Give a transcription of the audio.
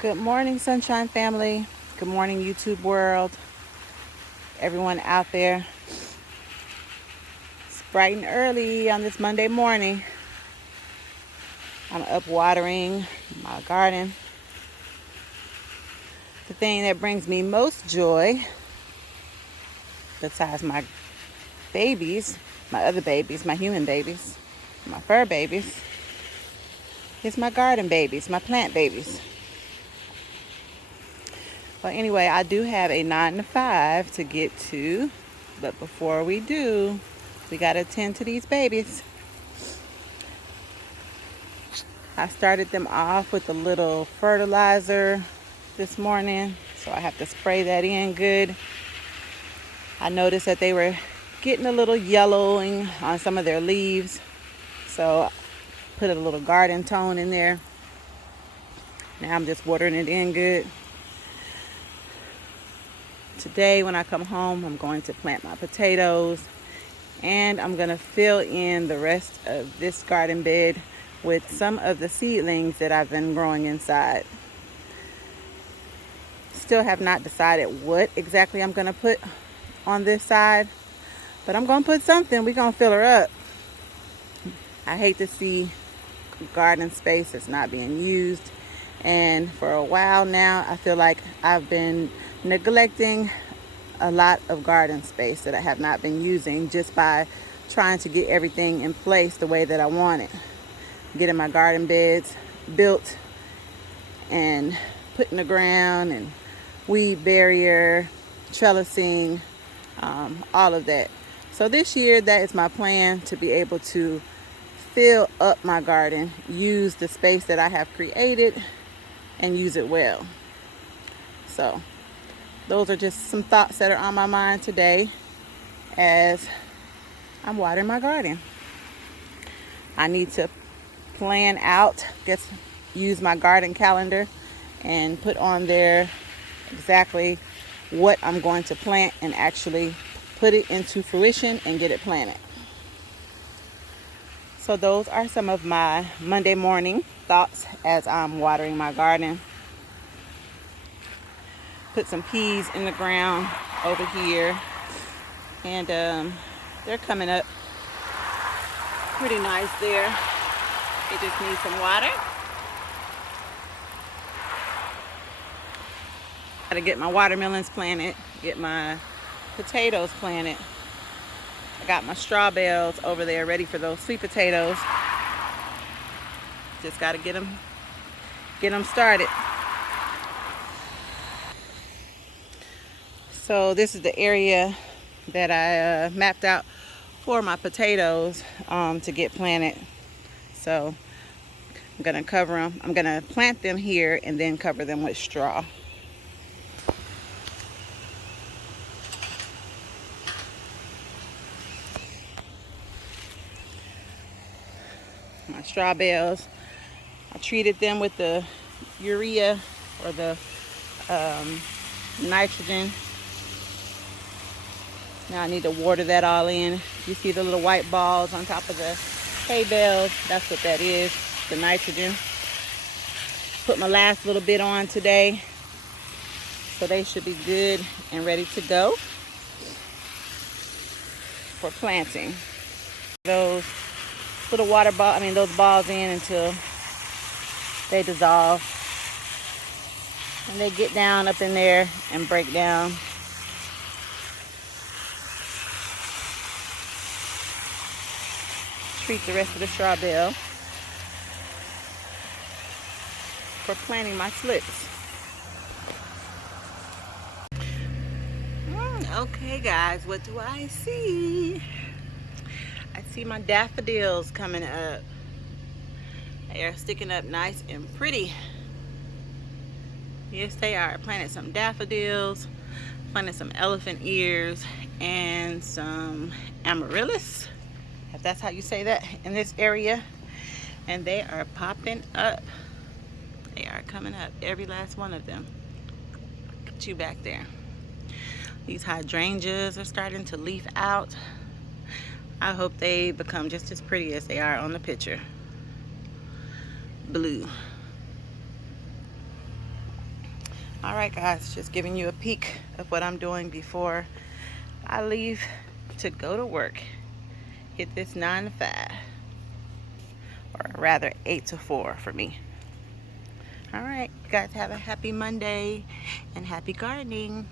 Good morning, Sunshine family. Good morning, YouTube world. Everyone out there. It's bright and early on this Monday morning. I'm up watering my garden. The thing that brings me most joy, besides my babies, my other babies, my human babies, my fur babies, is my garden babies, my plant babies. Well, anyway, I do have a 9 to 5 to get to, but before we do, we got to tend to these babies. I started them off with a little fertilizer this morning, so I have to spray that in good. I noticed that they were getting a little yellowing on some of their leaves, so I put a little garden tone in there. Now I'm just watering it in good. Today when I come home, I'm going to plant my potatoes, and I'm going to fill in the rest of this garden bed with some of the seedlings that I've been growing inside. Still have not decided what exactly I'm going to put on this side, but I'm going to put something. We're going to fill her up. I hate to see garden space that's not being used, and for a while now I feel like I've been neglecting a lot of garden space that I have not been using just by trying to get everything in place the way that I want it. Getting my garden beds built and put in the ground and weed barrier, trellising, all of that. So this year that is my plan, to be able to fill up my garden, use the space that I have created and use it well. So those are just some thoughts that are on my mind today as I'm watering my garden. I need to plan out, use my garden calendar and put on there exactly what I'm going to plant and actually put it into fruition and get it planted. So those are some of my Monday morning thoughts as I'm watering my garden. Put some peas in the ground over here, and they're coming up pretty nice there. It just needs some water. Gotta get my watermelons planted, get my potatoes planted. I got my straw bales over there ready for those sweet potatoes. Just gotta get them started. So this is the area that I mapped out for my potatoes to get planted. So I'm gonna cover them. I'm gonna plant them here and then cover them with straw. My straw bales, I treated them with the urea or the nitrogen. Now I need to water that all in. You see the little white balls on top of the hay bales? That's what that is, the nitrogen. Put my last little bit on today, so they should be good and ready to go for planting. Those little those balls in until they dissolve and they get down up in there and break down. Treat the rest of the straw bale for planting my slips. Okay guys, what do I see? I see my daffodils coming up. They are sticking up nice and pretty. Yes, they are. I planted some daffodils, planted some elephant ears, and some amaryllis, if that's how you say that in this area. And they are popping up. They are coming up, every last one of them. Look at you back there. These hydrangeas are starting to leaf out. I hope they become just as pretty as they are on the picture. Blue. All right, guys, just giving you a peek of what I'm doing before I leave to go to work. Hit this 9 to 5, or rather 8 to 4 for me. All right, you guys have a happy Monday and happy gardening.